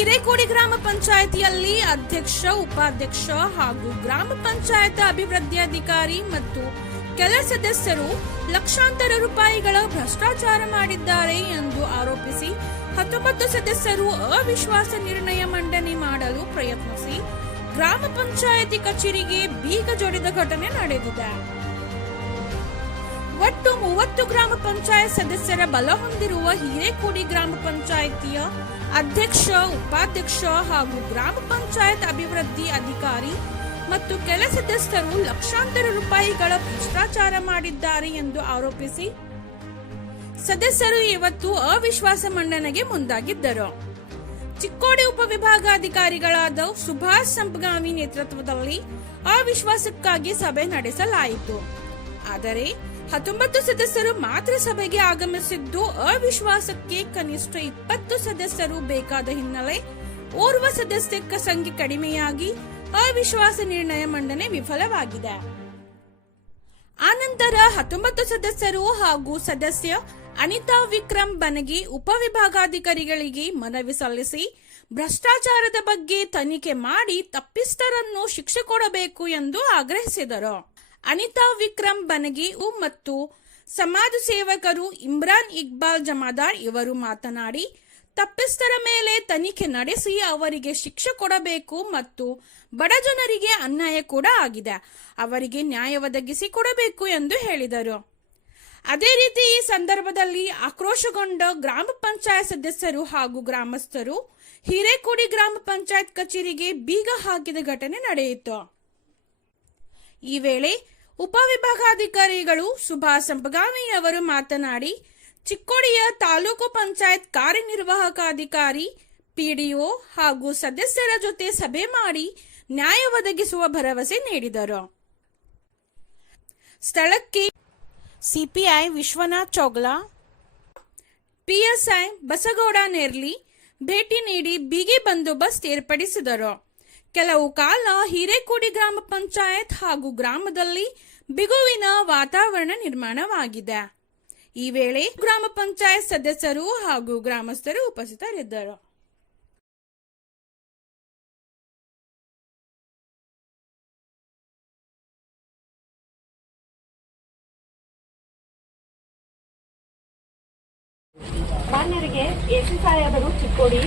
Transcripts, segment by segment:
ಹಿರೇಕೋಡಿ ಗ್ರಾಮ ಪಂಚಾಯಿತಿಯಲ್ಲಿ ಅಧ್ಯಕ್ಷ, ಉಪಾಧ್ಯಕ್ಷ ಹಾಗೂ ಗ್ರಾಮ ಪಂಚಾಯತ್ ಅಭಿವೃದ್ಧಿ ಅಧಿಕಾರಿ ಮತ್ತು ಕೆಲ ಸದಸ್ಯರು ಲಕ್ಷಾಂತರ ರೂಪಾಯಿಗಳ ಭ್ರಷ್ಟಾಚಾರ ಮಾಡಿದ್ದಾರೆ ಎಂದು ಆರೋಪಿಸಿ ಹತ್ತೊಂಬತ್ತು ಸದಸ್ಯರು ಅವಿಶ್ವಾಸ ನಿರ್ಣಯ ಮಂಡನೆ ಮಾಡಲು ಪ್ರಯತ್ನಿಸಿ ಗ್ರಾಮ ಪಂಚಾಯತಿ ಕಚೇರಿಗೆ ಬೀಗ ಜೋಡಿದ ಘಟನೆ ನಡೆದಿದೆ. ಒಟ್ಟು ಮೂವತ್ತು ಗ್ರಾಮ ಪಂಚಾಯತ್ ಸದಸ್ಯರ ಬಲ ಹೊಂದಿರುವ ಹಿರೇಕೋಡಿ ಗ್ರಾಮ ಪಂಚಾಯಿತಿಯ ಅಧ್ಯಕ್ಷ, ಉಪಾಧ್ಯಕ್ಷ ಹಾಗೂ ಗ್ರಾಮ ಪಂಚಾಯತ್ ಅಭಿವೃದ್ಧಿ ಅಧಿಕಾರಿ ಮತ್ತು ಕೆಲ ಸದಸ್ಯರು ಲಕ್ಷಾಂತರ ರೂಪಾಯಿಗಳ ಭ್ರಷ್ಟಾಚಾರ ಮಾಡಿದ್ದಾರೆ ಎಂದು ಆರೋಪಿಸಿ ಸದಸ್ಯರು ಇವತ್ತು ಅವಿಶ್ವಾಸ ಮಂಡನೆಗೆ ಮುಂದಾಗಿದ್ದರು. ಚಿಕ್ಕೋಡಿ ಉಪವಿಭಾಗಾಧಿಕಾರಿಗಳಾದ ಸುಭಾಷ್ ಸಂಪಗಾಮಿ ನೇತೃತ್ವದಲ್ಲಿ ಅವಿಶ್ವಾಸಕ್ಕಾಗಿ ಸಭೆ ನಡೆಸಲಾಯಿತು. ಆದರೆ ಹತ್ತೊಂಬತ್ತು ಸದಸ್ಯರು ಮಾತ್ರ ಸಭೆಗೆ ಆಗಮಿಸಿದ್ದು, ಅವಿಶ್ವಾಸಕ್ಕೆ ಕನಿಷ್ಠ ಇಪ್ಪತ್ತು ಸದಸ್ಯರು ಬೇಕಾದ ಹಿನ್ನೆಲೆ ಓರ್ವ ಸದಸ್ಯಕ್ಕ ಸಂಖ್ಯೆ ಕಡಿಮೆಯಾಗಿ ಅವಿಶ್ವಾಸ ನಿರ್ಣಯ ಮಂಡನೆ ವಿಫಲವಾಗಿದೆ. ಆನಂತರ ಹತ್ತೊಂಬತ್ತು ಸದಸ್ಯರು ಹಾಗೂ ಸದಸ್ಯ ಅನಿತಾ ವಿಕ್ರಮ್ ಬನಗಿ ಉಪವಿಭಾಗಾಧಿಕಾರಿಗಳಿಗೆ ಮನವಿ ಸಲ್ಲಿಸಿ, ಭ್ರಷ್ಟಾಚಾರದ ಬಗ್ಗೆ ತನಿಖೆ ಮಾಡಿ ತಪ್ಪಿಸ್ತರನ್ನು ಶಿಕ್ಷೆ ಕೊಡಬೇಕು ಎಂದು ಆಗ್ರಹಿಸಿದರು. ಅನಿತಾ ವಿಕ್ರಮ್ ಬನಗಿ ಮತ್ತು ಸಮಾಜ ಸೇವಕರು ಇಮ್ರಾನ್ ಇಕ್ಬಾಲ್ ಜಮಾದಾರ್ ಇವರು ಮಾತನಾಡಿ ತಪ್ಪಿಸ್ತರ ಮೇಲೆ ತನಿಖೆ ನಡೆಸಿ ಅವರಿಗೆ ಶಿಕ್ಷೆ ಕೊಡಬೇಕು ಮತ್ತು ಬಡ ಜನರಿಗೆ ಅನ್ಯಾಯ ಕೂಡ ಆಗಿದೆ. ಅವರಿಗೆ ನ್ಯಾಯ ಒದಗಿಸಿ ಕೊಡಬೇಕು ಎಂದು ಹೇಳಿದರು. ಅದೇ ರೀತಿ ಈ ಸಂದರ್ಭದಲ್ಲಿ ಆಕ್ರೋಶಗೊಂಡ ಗ್ರಾಮ ಪಂಚಾಯತ್ ಸದಸ್ಯರು ಹಾಗೂ ಗ್ರಾಮಸ್ಥರು ಹಿರೇಕೋಡಿ ಗ್ರಾಮ ಪಂಚಾಯತ್ ಕಚೇರಿಗೆ ಬೀಗ ಹಾಕಿದ ಘಟನೆ ನಡೆಯಿತು. ಈ ವೇಳೆ ಉಪವಿಭಾಗಾಧಿಕಾರಿಗಳು ಸುಭಾಷ್ ಸಂಪಗಾಮಿ ಅವರು ಮಾತನಾಡಿ, ಚಿಕ್ಕೋಡಿಯ ತಾಲೂಕು ಪಂಚಾಯತ್ ಕಾರ್ಯನಿರ್ವಾಹಕ ಅಧಿಕಾರಿ ಪಿಡಿಒ ಹಾಗೂ ಸದಸ್ಯರ ಜೊತೆ ಸಭೆ ಮಾಡಿ ನ್ಯಾಯ ಒದಗಿಸುವ ಭರವಸೆ ನೀಡಿದರು. ಸ್ಥಳಕ್ಕೆ ಸಿಪಿಐ ವಿಶ್ವನಾಥ್ ಚೌಗ್ಲಾ, ಪಿಎಸ್ಐ ಬಸಗೌಡ ನೆರ್ಲಿ ಭೇಟಿ ನೀಡಿ ಬಿಗಿ ಬಂದೋಬಸ್ತ್ ಏರ್ಪಡಿಸಿದರು. ಕೆಲವು ಕಾಲ ಹಿರೇಕೋಡಿ ಗ್ರಾಮ ಪಂಚಾಯತ್ ಹಾಗೂ ಗ್ರಾಮದಲ್ಲಿ ಬಿಗುವಿನ ವಾತಾವರಣ ನಿರ್ಮಾಣವಾಗಿದೆ. ಈ ವೇಳೆ ಗ್ರಾಮ ಪಂಚಾಯತ್ ಸದಸ್ಯರು ಹಾಗೂ ಗ್ರಾಮಸ್ಥರು ಉಪಸ್ಥಿತರಿದ್ದರು. ಮಾನ್ಯರಿಗೆ ಎಸಿ ಸಾಹೇಬರು ಚಿಕ್ಕೋಡಿ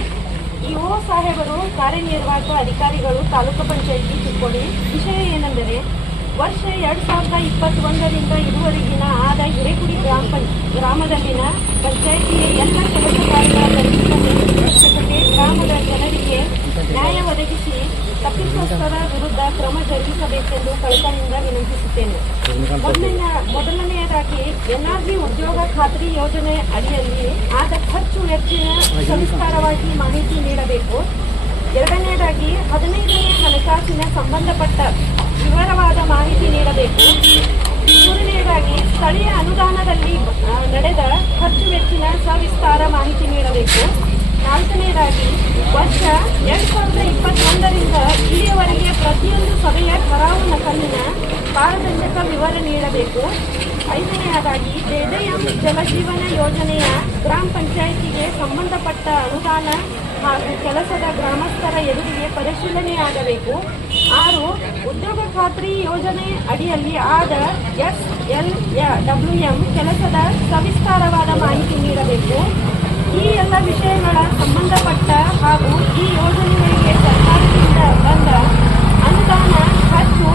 ಇಒ ಸಾಹೇಬರು ಕಾರ್ಯನಿರ್ವಾಹಕ ಅಧಿಕಾರಿಗಳು ತಾಲೂಕು ಪಂಚಾಯಿತಿ ಚಿಕ್ಕೋಡಿ ವಿಷಯ ಏನೆಂದರೆ, ವರ್ಷ ಎರಡು ಸಾವಿರದ ಇಪ್ಪತ್ತೊಂದರಿಂದ ಇದುವರೆಗಿನ ಆದ ಹಿರೇಕುಡಿ ಗ್ರಾಮ ಪಂ, ಗ್ರಾಮದಲ್ಲಿನ ಪಂಚಾಯಿತಿಯ ಎಲ್ಲ ಕೆಲಸ ಕಾರ್ಯಗಳ ಗ್ರಾಮದ ಜನರಿಗೆ ನ್ಯಾಯ ಒದಗಿಸಿ ತಪ್ಪಿತಸ್ಥರ ವಿರುದ್ಧ ಕ್ರಮ ಜರುಗಿಸಬೇಕೆಂದು ಕಳಕಳಿಯಿಂದ ವಿನಂತಿಸುತ್ತೇನೆ ಮೊದಲನೇ ಮೊದಲನೆಯದಾಗಿ ಎನ್ಆರ್ಜಿ ಉದ್ಯೋಗ ಖಾತ್ರಿ ಯೋಜನೆ ಅಡಿಯಲ್ಲಿ ಆದ ಖರ್ಚು ವೆಚ್ಚಿನ ಸವಿಸ್ತಾರವಾಗಿ ಮಾಹಿತಿ ನೀಡಬೇಕು. ಎರಡನೇದಾಗಿ ಹದಿನೈದನೇ ಹಣಕಾಸಿನ ಸಂಬಂಧಪಟ್ಟ ವಿವರವಾದ ಮಾಹಿತಿ ನೀಡಬೇಕು. ಮೂರನೆಯದಾಗಿ ಸ್ಥಳೀಯ ಅನುದಾನದಲ್ಲಿ ನಡೆದ ಖರ್ಚು ವೆಚ್ಚಿನ ಸವಿಸ್ತಾರ ಮಾಹಿತಿ ನೀಡಬೇಕು. ನಾಲ್ಕನೆಯದಾಗಿ ವರ್ಷ ಎರಡ್ ಸಾವಿರದ ಇಪ್ಪತ್ತೊಂದರಿಂದ ಇಲ್ಲಿಯವರೆಗೆ ಪ್ರತಿಯೊಂದು ಸಭೆಯ ಕರಾವು ನಕಲಿನ ಪಾರದರ್ಶಕ ವಿವರ ನೀಡಬೇಕು. ಐದನೆಯದಾಗಿ ಜೆಜೆಎಂ ಜಲಜೀವನ ಯೋಜನೆಯ ಗ್ರಾಮ ಪಂಚಾಯಿತಿಗೆ ಸಂಬಂಧಪಟ್ಟ ಅನುದಾನ ಹಾಗೂ ಕೆಲಸದ ಗ್ರಾಮಸ್ಥರ ಎದುರಿಗೆ ಪರಿಶೀಲನೆಯಾಗಬೇಕು. ಆರು, ಉದ್ಯೋಗ ಖಾತ್ರಿ ಯೋಜನೆ ಅಡಿಯಲ್ಲಿ ಆದ ಎಸ್ ಎಲ್ ಡಬ್ಲ್ಯೂ ಎಂ ಕೆಲಸದ ಸವಿಸ್ತಾರವಾದ ಮಾಹಿತಿ ನೀಡಬೇಕು. ಈ ಎಲ್ಲ ವಿಷಯಗಳ ಸಂಬಂಧಪಟ್ಟ ಹಾಗೂ ಈ ಯೋಜನೆಗಳಿಗೆ ಸರ್ಕಾರದಿಂದ ಬಂದ ಅನುದಾನ ಖರ್ಚು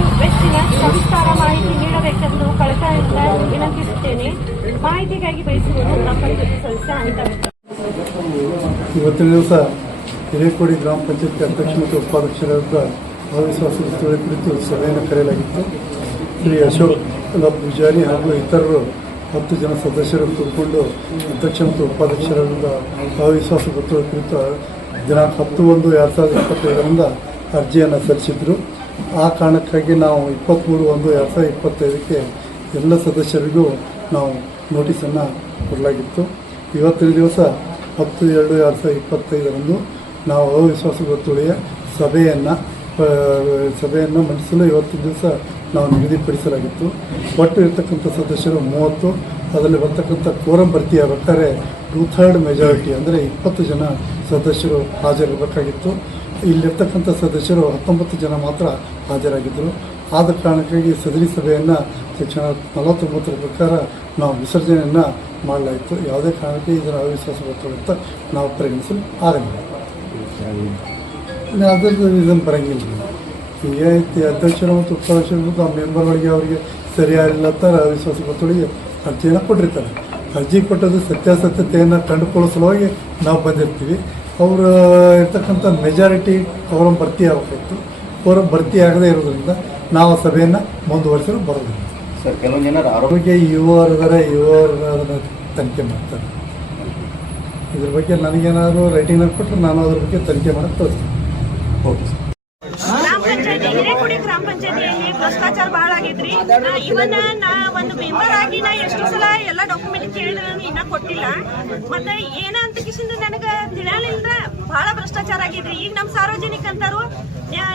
ವೆಚ್ಚಿನ ಸವಿಸ್ತಾರ ಮಾಹಿತಿ ನೀಡಬೇಕೆಂದು ಕಳಕಳಿಯಿಂದ ವಿನಂತಿಸುತ್ತೇನೆ. ಮಾಹಿತಿಗಾಗಿ ಬಯಸುವುದು ಗ್ರಾಮ ಪಂಚಾಯತ್ ಸದಸ್ಯ. ಇವತ್ತಿನ ದಿವಸ ಹಿರೇಕೋಡಿ ಗ್ರಾಮ ಪಂಚಾಯತ್ ಅಧ್ಯಕ್ಷ ಮತ್ತು ಉಪಾಧ್ಯಕ್ಷರ ವಿರುದ್ಧ ಅವಿಶ್ವಾಸ ಗೊತ್ತುವಳಿ ಕುರಿತು ಸಭೆಯನ್ನು ಕರೆಯಲಾಗಿತ್ತು. ಶ್ರೀ ಅಶೋಕ್ ಪೂಜಾರಿ ಹಾಗೂ ಇತರರು ಹತ್ತು ಜನ ಸದಸ್ಯರು ಕೂಡಿಕೊಂಡು ಅಧ್ಯಕ್ಷ ಮತ್ತು ಉಪಾಧ್ಯಕ್ಷರ ವಿರುದ್ಧ ಅವಿಶ್ವಾಸ ಗೊತ್ತುವ ಕುರಿತು ದಿನಾಂಕ ಹತ್ತು ಒಂದು ಎರಡು ಸಾವಿರದ ಇಪ್ಪತ್ತೈದರಿಂದ ಅರ್ಜಿಯನ್ನು ಸಲ್ಲಿಸಿದ್ರು. ಆ ಕಾರಣಕ್ಕಾಗಿ ನಾವು ಇಪ್ಪತ್ತ್ಮೂರು ಒಂದು ಎರಡು ಸಾವಿರದ ಇಪ್ಪತ್ತೈದಕ್ಕೆ ಎಲ್ಲ ಸದಸ್ಯರಿಗೂ ನಾವು ನೋಟಿಸನ್ನು ಕೊಡಲಾಗಿತ್ತು. ಇವತ್ತಿನ ದಿವಸ ಹತ್ತು ಎರಡು ಎರಡು ಸಾವಿರದ ಇಪ್ಪತ್ತೈದರಂದು ನಾವು ಅವಿಶ್ವಾಸ ಗೊತ್ತುಳಿಯ ಸಭೆಯನ್ನು ಸಭೆಯನ್ನು ಮಂಡಿಸಲು ಇವತ್ತಿನ ದಿವಸ ನಾವು ನಿಗದಿಪಡಿಸಲಾಗಿತ್ತು. ಒಟ್ಟು ಇರತಕ್ಕಂಥ ಸದಸ್ಯರು ಮೂವತ್ತು, ಅದರಲ್ಲಿ ಬರ್ತಕ್ಕಂಥ ಕೋರಂ ಭರ್ತಿಯಾಗಬೇಕಾದ್ರೆ ಟೂ ಥರ್ಡ್ ಮೆಜಾರಿಟಿ ಅಂದರೆ ಇಪ್ಪತ್ತು ಜನ ಸದಸ್ಯರು ಹಾಜರಿರಬೇಕಾಗಿತ್ತು. ಇಲ್ಲಿರ್ತಕ್ಕಂಥ ಸದಸ್ಯರು ಹತ್ತೊಂಬತ್ತು ಜನ ಮಾತ್ರ ಹಾಜರಾಗಿದ್ದರು. ಆದ ಕಾರಣಕ್ಕಾಗಿ ಸದರಿ ಸಭೆಯನ್ನು ಶಿಕ್ಷಣ ನಲವತ್ತೊಂಬತ್ತರ ಪ್ರಕಾರ ನಾವು ವಿಸರ್ಜನೆಯನ್ನು ಮಾಡಲಾಯಿತು. ಯಾವುದೇ ಕಾರಣಕ್ಕೆ ಇದರ ಅವಿಶ್ವಾಸ ಅಂತ ನಾವು ಪರಿಗಣಿಸಲು ಆಗಲಿಲ್ಲ ಅದರದ್ದು ಇದನ್ನು ಬರಂಗಿಲ್ಲ. ಈಗ ಐತಿ ಅಧ್ಯಕ್ಷರು ಮತ್ತು ಉಪಾಧ್ಯಕ್ಷರು ಮತ್ತು ಆ ಮೆಂಬರ್ಗಳಿಗೆ ಅವರಿಗೆ ಸರಿಯಾಗಿಲ್ಲ ಅಂತ ಅವಿಶ್ವಾಸ ಗೊತ್ತೊಳಗೆ ಅರ್ಜಿಯನ್ನು ಕೊಟ್ಟಿರ್ತಾರೆ. ಅರ್ಜಿ ಕೊಟ್ಟದ್ದು ಸತ್ಯಾಸತ್ಯತೆಯನ್ನು ಕಂಡುಕೊಳ್ಳೋ ಸಲುವಾಗಿ ನಾವು ಬಂದಿರ್ತೀವಿ. ಅವರು ಇರ್ತಕ್ಕಂಥ ಮೆಜಾರಿಟಿ ಅವರ ಭರ್ತಿ ಆಗಬೇಕಿತ್ತು ಅವರ ಭರ್ತಿ ಆಗದೇ ಇರೋದ್ರಿಂದ ನಾವು ಆ ಸಭೆಯನ್ನು ಮುಂದುವರಿಸಲು ಬರೋದಿಲ್ಲ. ಸರ್ ಕೆಲವೊಂದು ಜನ ಆರೋಗ್ಯ ಯುವರ ಯುವರ್ ಅದನ್ನು ತನಿಖೆ ಮಾಡ್ತಾರೆ. ಇದ್ರ ಬಗ್ಗೆ ನನಗೇನಾದರೂ ರೈಟಿಂಗ್ ಕೊಟ್ಟರೆ ನಾನು ಅದ್ರ ಬಗ್ಗೆ ತನಿಖೆ ಮಾಡಕ್ಕೆ ಕಳಿಸ್ತೀನಿ ಓಕೆ ಸರ್ ಗ್ರಾಮ ಪಂಚಾಯತಿ ಹಿರೇಕೊಡಿ ಗ್ರಾಮ ಪಂಚಾಯತಿಯಲ್ಲಿ ಭ್ರಷ್ಟಾಚಾರ ಬಹಳ ಆಗೈತ್ರಿ ನಾ ಇವನ್ ನಾ ಒಂದು ಮೆಂಬರ್ ಆಗಿ ನಾ ಎಷ್ಟು ಸಲ ಎಲ್ಲ ಡಾಕ್ಯುಮೆಂಟ್ ಕೇಳಿದ್ರು ಇನ್ನ ಕೊಟ್ಟಿಲ್ಲ. ಮತ್ತೆ ಏನ ಅಂತ ಕಿಸಿಂದ ನನಗ ತಿಳಿಯಲಿಲ್ಲ ಬಹಳ ಭ್ರಷ್ಟಾಚಾರ ಆಗಿದ್ರಿ. ಈಗ ನಮ್ಮ ಸಾರ್ವಜನಿಕ ಅಂತಾರು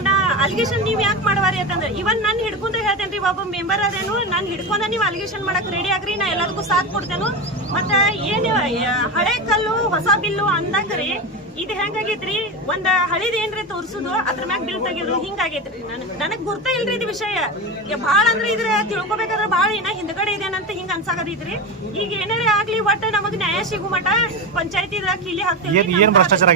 ನಾ ಅಲಿಗೇಷನ್ ನೀವ್ ಯಾಕೆ ಮಾಡವಾರಿ ಅಂತಂದ್ರೆ ಇವನ್ ನನ್ ಹಿಡ್ಕೊಂಡ್ರೆ ಹೇಳ್ತೇನ್ರಿ, ಒಬ್ಬ ಮೆಂಬರ್ ಅದೇನು, ನಾನು ಹಿಡ್ಕೊಂಡ ನೀವು ಅಲಿಗೇಷನ್ ಮಾಡಕ್ ರೆಡಿ ಆಗ್ರಿ, ನಾ ಎಲ್ಲದಕ್ಕೂ ಸಾಥ್ ಕೊಡ್ತೇನು. ಮತ್ತೆ ಏನು ಹಳೆ ಕಲ್ಲು, ಹೊಸ ಬಿಲ್ಲು ಅಂದಂಗ್ರಿ ಇದು ಹೆಂಗಾಗೈತ್ರಿ? ಒಂದ್ ಹಳಿದ ಏನ್ರಿ ತೋರ್ಸುದು ಅದ್ರ ಮ್ಯಾಗ ಬಿಲ್ ತೆಗಿದ್ರು ಹಿಂಗಾಗೈತ್ರಿ. ನನಗ್ ನನಗ್ ಗುರ್ತ ಇಲ್ರಿ ಇದು ವಿಷಯ. ಬಾಳ ಭಾಳ ಅಂದ್ರೆ ಇದ್ರ ತಿಳ್ಕೊಬೇಕಾದ್ರೆ ಬಾಳ ಏನ ಹಿಂದ್ಗಡೆ ಇದೇನಂತ ಹಿಂಗ ಅನ್ಸಾಕತೈತ್ರಿ ಈಗ ಏನಾರೇ ಆಗ್ಲಿ ಒಟ್ಟ ನಮಗ್ ನ್ಯಾಯ ಸಿಗು ಮಠ ಪಂಚಾಯತಿ ಇಲ್ಲಿ ಹಾಕ್ತೀವಿ ಏನ್ ಭ್ರಷ್ಟಾಚಾರ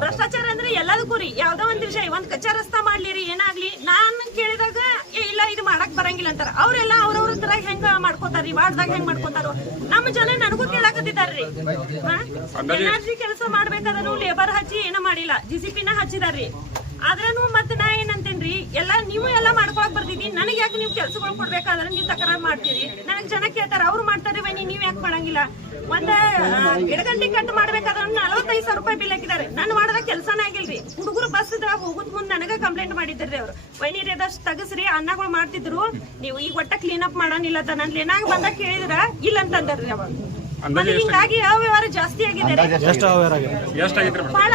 ಭ್ರಷ್ಟಾಚಾರ? ಅಂದ್ರೆ ಎಲ್ಲದಕ್ಕೂ ರೀ. ಯಾವ್ದೋ ಒಂದ್ ವಿಷಯ ಒಂದ್ ಕಚ್ಚಾ ರಸ್ತಾ ಮಾಡ್ಲಿ ರೀ ಏನಾಗ್ಲಿ ನಾನ್ ಕೇಳಿದಾಗ ಏ ಇಲ್ಲ ಇದು ಮಾಡಕ್ ಬರಂಗಿಲ್ಲ ಅಂತಾರ. ಅವ್ರೆಲ್ಲ ಅವ್ರವ್ರ ಹೆಂಗ ಹೆಂಗ ಮಾಡ್ಕೋತಾರ್ರಿ ವಾರ್ಡ್ದಾಗ ಹೆಂಗ್ ಮಾಡ್ಕೋತಾರೋ. ನಮ್ಮ ಜನ ನನಗೂ ಕೇಳಾಕತ್ತಿದಾರ್ರಿ ಎನ್ಆರ್ಜಿ ಕೆಲಸ ಮಾಡ್ಬೇಕಾದ್ರೂ ಲೇಬರ್ ಹಚ್ಚಿ ಏನೋ ಮಾಡಿಲ್ಲ. ಜಿಸಿಪಿನ ಹಚ್ಚಿದಾರ್ರಿ. ಆದ್ರೂ ಮತ್ತೆ ನಾ ಏನಂತೇನ್ರಿ ಎಲ್ಲ ನೀವು ಎಲ್ಲ ಮಾಡ್ಕೊಳಕ್ ಬರ್ತಿದ್ದಿ ನನಗೆ ಯಾಕೆ ನೀವು ಕೆಲ್ಸಗಳು ಕೊಡ್ಬೇಕಾದ್ರೆ ನೀವು ತಕರಾರ್ ಮಾಡ್ತೀರಿ? ನನಗೆ ಜನ ಕೇಳ್ತಾರ ಅವ್ರು ಮಾಡ್ತಾರೆ ಬನ್ನಿ ನೀವು ಯಾಕೆ ಮಾಡಂಗಿಲ್ಲ? ಒಂದ ಎಡಗಂಟೆ ಕಟ್ ಮಾಡ್ಬೇಕಾದ್ರೆ ನಲವತ್ತೈದು ಸಾವಿರ ರೂಪಾಯಿ ಬಿಲ್ ಹಾಕಿದ್ದಾರೆ. ನಾನು ಮಾಡಿದ ಕೆಲಸನೇ ಆಗಿಲ್ರಿ. ಹುಡುಗರು ಬಸ್ ಹೋಗುದ್ ಮುಂದೆ ನನಗ ಕಂಪ್ಲೇಂಟ್ ಮಾಡಿದ್ರಿ ಅವ್ರು. ವೈನೀರ್ ಎದಷ್ಟು ತಗಸ್ರಿ ಅನ್ನಗಳು ಮಾಡ್ತಿದ್ರು. ನೀವು ಈಗ ಒಟ್ಟ ಕ್ಲೀನ್ ಅಪ್ ಮಾಡಾನಿಲ್ಲ ನನ್ ಏನಾಗ ಬಂದಾಗ ಕೇಳಿದ್ರ ಇಲ್ಲ ಅಂತಂದ್ರಿ ಅವಾಗ ಹಿಂಗಾಗಿ ಅವ್ಯವಹಾರ ಜಾಸ್ತಿ ಆಗಿದೆ ಬಹಳ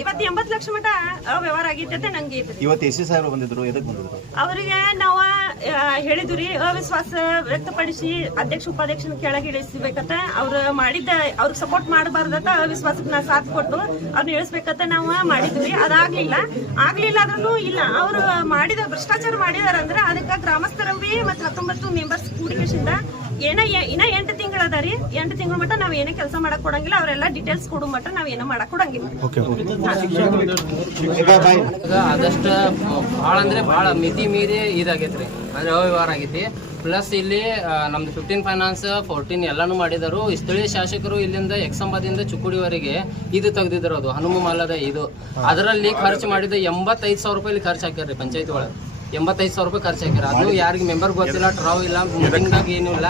ಇವತ್ತು ಎಂಬತ್ತು ಲಕ್ಷ ಮಟ ಅವ್ಯವಹಾರ ಆಗೈತೆ ನಂಗೆ ಐತ್ರಿ ಇವತ್ತು ಎಸ್ ಬಂದಿದ್ರು ಎದಕ್ಕೆ ಬಂದಿದ್ರು? ಅವರಿಗೆ ನಾವು ಹೇಳಿದ್ವಿ ರೀ ಅವಿಶ್ವಾಸ ವ್ಯಕ್ತಪಡಿಸಿ ಅಧ್ಯಕ್ಷ ಉಪಾಧ್ಯಕ್ಷನ ಕೆಳಗೆ ಇಳಿಸ್ಬೇಕಂತ. ಅವ್ರ ಮಾಡಿದ್ದ ಅವ್ರಿಗೆ ಸಪೋರ್ಟ್ ಮಾಡಬಾರ್ದತ್ತ ಅವಿಶ್ವಾಸಕ್ಕೆ ನಾ ಸಾಥ್ ಕೊಟ್ಟು ಅವ್ರನ್ನ ಇಳಿಸ್ಬೇಕಂತ ನಾವು ಮಾಡಿದ್ವಿ ಅದಾಗ್ಲಿಲ್ಲ ಆಗ್ಲಿಲ್ಲ. ಆದ್ರೂ ಇಲ್ಲ. ಅವ್ರು ಮಾಡಿದ ಭ್ರಷ್ಟಾಚಾರ ಮಾಡಿದಾರ ಅಂದ್ರೆ ಅದಕ್ಕೆ ಗ್ರಾಮಸ್ಥರವೇ ಮತ್ತೆ ಹತ್ತೊಂಬತ್ತು ಮೆಂಬರ್ಸ್ ಕೂಡಿಕೆಸಿಂದ ಏನ ಇನ್ನ ಎಂಟು ತಿಂಗಳ ಅದ ರೀ. ಎಂಟು ತಿಂಗಳ ಮಟ್ಟ ನಾವ್ ಏನೇ ಕೆಲಸ ಮಾಡಕ್ ಕೊಡಂಗಿಲ್ಲ. ಅವರೆಲ್ಲ ಡೀಟೇಲ್ಸ್ ಕೊಡು ಮಟ್ಟ ನಾವ್ ಏನೋ ಮಾಡಕ್ ಕೊಡಂಗಿಲ್ಲ. ಆದಷ್ಟು ಭಾಳ ಅಂದ್ರೆ ಭಾಳ ಮಿತಿ ಮೀರಿ ಇದಾಗೈತ್ರಿ. ಅಂದ್ರೆ ಅವ್ಯವಹಾರ ಆಗೈತಿ. ಪ್ಲಸ್ ಇಲ್ಲಿ ನಮ್ದು ಫಿಫ್ಟೀನ್ ಫೈನಾನ್ಸ್ ಫೋರ್ಟೀನ್ ಎಲ್ಲಾನು ಮಾಡಿದರು. ಸ್ಥಳೀಯ ಶಾಸಕರು ಇಲ್ಲಿಂದ ಎಕ್ಸಂಬದಿಂದ ಚುಕ್ಕುಡಿವರೆಗೆ ಇದು ತೆಗ್ದಿದ್ರು ಅದು. ಹನುಮ ಮಾಲದ ಇದು. ಅದರಲ್ಲಿ ಖರ್ಚು ಮಾಡಿದ ಎಂಬತ್ತೈದು ಸಾವಿರ ರೂಪಾಯಿ ಖರ್ಚು ಹಾಕ್ಯಾರ್ರಿ ಪಂಚಾಯತ್ ಒಳಗೆ. ಎಂಬತ್ತೈದು ಸಾವಿರ ರೂಪಾಯಿ ಖರ್ಚು ಹಾಕ್ಯಾರ. ಅದು ಯಾರಿಗೆ ಮೆಂಬರ್ ಗೊತ್ತಿಲ್ಲ ಟ್ರಾವ್ ಇಲ್ಲ ಮೀಟಿಂಗ್ದಾಗ ಏನೂ ಇಲ್ಲ.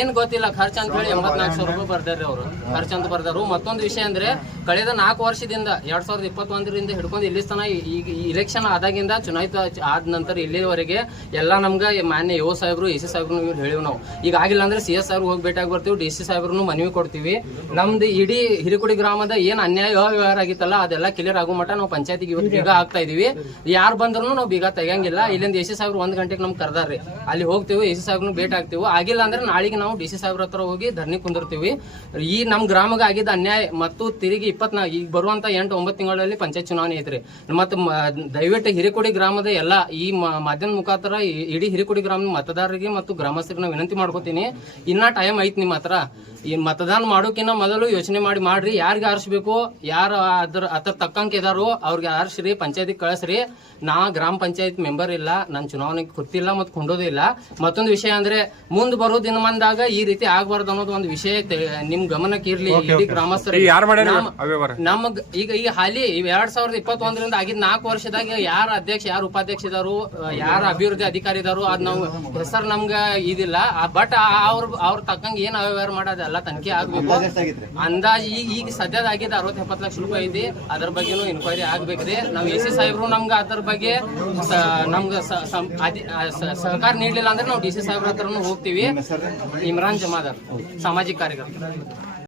ಏನ್ ಗೊತ್ತಿಲ್ಲ ಖರ್ಚು ಅಂತ ಹೇಳಿ ಎಂಬತ್ನಾಲ್ಕು ಸಾವಿರ ರೂಪಾಯಿ ಬರ್ದಾರ್ರಿ ಅವರು. ಖರ್ಚು ಅಂತ ಬರ್ದಾರು. ಮತ್ತೊಂದು ವಿಷಯ ಅಂದ್ರೆ ಕಳೆದ ನಾಲ್ಕು ವರ್ಷದಿಂದ ಎರಡ್ ಸಾವಿರದ ಇಪ್ಪತ್ತೊಂದರಿಂದ ಹಿಡ್ಕೊಂಡು ಇಲ್ಲಿ ತನ ಈಗ ಇಲೆಕ್ಷನ್ ಆದಾಗಿಂದ ಚುನಾಯಿತ ಆದ ನಂತರ ಇಲ್ಲಿವರೆಗೆ ಎಲ್ಲ ನಮ್ಗ ಮಾನ್ಯ ಯುವ ಸಾಹೇಬ್ರು ಎ ಸಿ ಸಾಹೇಬ್ರು ಇವ್ರು ಹೇಳಿವಿ ನಾವು. ಈಗ ಆಗಿಲ್ಲ ಅಂದ್ರೆ ಸಿ ಎಸ್ ಸಾಹೇಬ್ರು ಹೋಗಿ ಭೇಟಿಯಾಗಿ ಬರ್ತೀವಿ ಡಿ ಸಿ ಸಾಹೇಬ್ರು ಮನವಿ ಕೊಡ್ತೀವಿ. ನಮ್ದು ಇಡೀ ಹಿರಿಕುಡಿ ಗ್ರಾಮದ ಏನ್ ಅನ್ಯಾಯ ಅವ್ಯವಹಾರ ಆಗಿತ್ತಲ್ಲ ಅದೆಲ್ಲ ಕ್ಲಿಯರ್ ಆಗೋ ಮಟ್ಟ ನಾವು ಪಂಚಾಯತಿಗೆ ಇವತ್ತು ಬೀಗ ಆಗ್ತಾ ಇದೀವಿ. ಯಾರು ಬಂದ್ರು ನಾವು ಬೀಗ ತೆಗಿಯಂಗಿಲ್ಲ. ಇಲ್ಲಿಂದ ಎ ಸಿ ಸಾಹೇಬ್ರು ಒಂದ್ ಗಂಟೆಗೆ ನಮ್ಗೆ ಕರ್ದಾರ್ರಿ. ಅಲ್ಲಿ ಹೋಗ್ತೀವಿ, ಎ ಸಿ ಸಾಹೇಬ್ನು ಭೇಟಿ ಆಗ್ತೀವಿ. ಆಗಿಲ್ಲ ಅಂದ್ರೆ ನಾಳೆಗೆ ನಾವು ಡಿ ಸಿ ಸಾಹೇಬ್ರ ಹತ್ರ ಹೋಗಿ ಧರ್ನಿ ಕುಂದಿರ್ತೀವಿ. ಈ ನಮ್ಮ ಗ್ರಾಮಕ್ಕೆ ಆಗಿದ್ದ ಅನ್ಯಾಯ ಮತ್ತು ತಿರುಗಿ ಇಪ್ಪತ್ನಾಲ್ಕು ಈಗ ಬರುವಂತ ಎಂಟು, ಒಂಬತ್ತು ತಿಂಗಳಲ್ಲಿ ಪಂಚಾಯತ್ ಚುನಾವಣೆ ಐತ್ರಿ. ಮತ್ತು ದಯವಿಟ್ಟು ಹಿರಿಕುಡಿ ಗ್ರಾಮದ ಎಲ್ಲ, ಈ ಮಾಧ್ಯಮದ ಮಾಧ್ಯಮ ಮುಖಾಂತರ ಇಡೀ ಹಿರಿಕೊಡಿ ಗ್ರಾಮದ ಮತದಾರರಿಗೆ ಮತ್ತು ಗ್ರಾಮಸ್ಥರಿಗೆ ನಾವು ವಿನಂತಿ ಮಾಡ್ಕೋತೀನಿ. ಇನ್ನ ಟೈಮ್ ಐತ್ ನಿಮ್ಮ ಹತ್ರ. ಈ ಮತದಾನ ಮಾಡೋಕಿನ್ನ ಮೊದಲು ಯೋಚನೆ ಮಾಡಿ ಮಾಡ್ರಿ ಯಾರಿಗೆ ಆರಿಸ್ಬೇಕು ಯಾರು ಅದ್ರ ಅದ್ರ ತಕ್ಕಂಗೆ ಇದಾರೋ ಅವ್ರಿಗೆ ಆರಿಸ್ರಿ ಪಂಚಾಯತಿಗೆ ಕಳಿಸ್ರಿ. ನಾ ಗ್ರಾಮ ಪಂಚಾಯತ್ ಮೆಂಬರ್ ಇಲ್ಲ ನನ್ನ ಚುನಾವಣೆಗೆ ಕೊಡ್ತಿಲ್ಲ ಮತ್ತು ಕೊಂಡೋದು ಇಲ್ಲ. ಮತ್ತೊಂದು ವಿಷಯ ಅಂದ್ರೆ ಮುಂದ್ ಬರೋ ದಿನ ಬಂದಾಗ ಈ ರೀತಿ ಆಗ್ಬಾರ್ದು ಅನ್ನೋದು ಒಂದು ವಿಷಯ ನಿಮ್ ಗಮನಕ್ಕೆ ಇರ್ಲಿ ಇಡೀ ಗ್ರಾಮಸ್ಥರಿಗೆ ನಮ್ಮ- ನಮಗ್ ಈಗ ಈ ಹಾಲಿ ಎರಡ್ ಸಾವಿರದ ಇಪ್ಪತ್ತೊಂದರಿಂದ ಆಗಿದ್ ನಾಲ್ಕು ವರ್ಷದಾಗ ಯಾರ ಅಧ್ಯಕ್ಷ ಯಾರು ಉಪಾಧ್ಯಕ್ಷ ಇದಾರು ಯಾರ ಅಭಿವೃದ್ಧಿ ಅಧಿಕಾರಿ ಇದಾರು ಅದ್ ನಾವು ಹೆಸರು ನಮ್ಗ ಇದಿಲ್ಲ. ಬಟ್ ಅವ್ರ ಅವ್ರ ತಕ್ಕಂಗ ಏನ್ ಅವ್ಯವಹಾರ ಮಾಡೋದು? ಎಲ್ಲ ತನಿಖೆ ಆಗ್ಬೇಕು. ಅಂದಾಜ್ ಈಗ ಈಗ ಸದ್ಯದ ಆಗಿದೆ ಅರವತ್ತು ಎಪ್ಪತ್ತು ಲಕ್ಷ ರೂಪಾಯಿ ಐತಿ. ಅದ್ರ ಬಗ್ಗೆನೂ ಇನ್ಕ್ವೈರಿ ಆಗ್ಬೇಕ್ರಿ. ನಾವು ಎ ಸಿ ಸಾಹೇಬ್ರು ನಮ್ಗೆ ಅದ್ರ ಬಗ್ಗೆ ನಮ್ಗೆ ಸಹಕಾರ ನೀಡಲಿಲ್ಲ ಅಂದ್ರೆ ನಾವು ಡಿ ಸಿ ಸಾಹೇಬ್ರ ಹತ್ರನು ಹೋಗ್ತೀವಿ. ಇಮ್ರಾನ್ ಜಮಾದಾರ್ ಸಾಮಾಜಿಕ ಕಾರ್ಯಕರ್ತ.